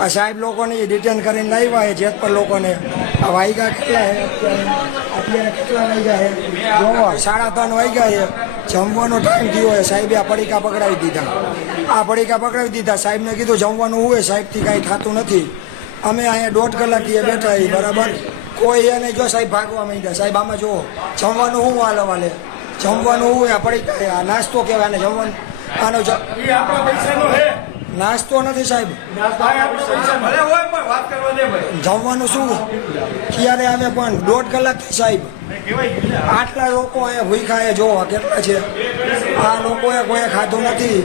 આ સાહેબ લોકોને રિટર્ન કરીને લાવ્યા છે જેતપર લોકોને. આ વાગ્યા કેટલા છે અત્યારે કેટલા વાગ્યા છે જોવો 3:30 વાગ્યા છે. જમવાનો ટાઈમ થયો હોય સાહેબે આ પડીકા પકડાવી દીધા. સાહેબને કીધું જમવાનું હોય, સાહેબથી કાંઈ થતું નથી. અમે અહીંયા 1.5 કલાકથી બેઠા છીએ બરાબર. કોઈ એને જો સાહેબ ભાગવા માંડ્યા. સાહેબ આમાં જુઓ જમવાનું હું વાલે જમવાનું હોય આ પડીકા આ નાસ્તો કહેવાય ને જમવાનું આનો નાસ્તો નથી સાહેબ. જમવાનું શું ક્યારે આવે પણ 1.5 કલાકથી સાહેબ. આટલા લોકો અહીંયા ભૂખ્યા જોવા કેટલા છે. આ લોકોએ કોઈ ખાધું નથી.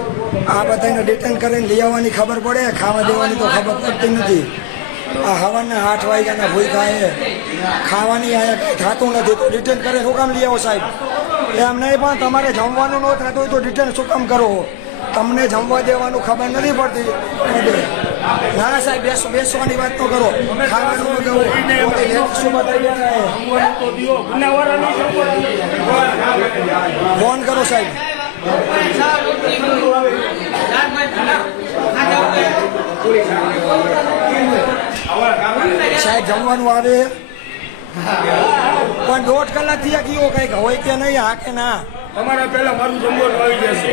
આ બધાને રિટર્ન કરીને લઈ આવવાની ખબર પડે, ખાવા દેવાની તો ખબર પડતી નથી. આ હવાના 8 વાગ્યાના ભૂખ્યા ખાવાની અહીંયા કંઈ થતું નથી તો રિટર્ન કરે શું કામ લઈ આવો સાહેબ? એમ નહીં પણ તમારે જમવાનું ન થતું હોય તો રિટર્ન શું કામ કરો? તમને જમવા દેવાનું ખબર નથી પડતી. ના સાહેબ બેસવાની વાત તો કરો. ખાવાનું ફોન કરો સાહેબ. સાહેબ જમવાનું આવે પણ 1.5 કલાક થી કયો કઈક હોય કે નહીં? હા કે ના? અમારા પહેલા મારું જમવાનું આવી જશે.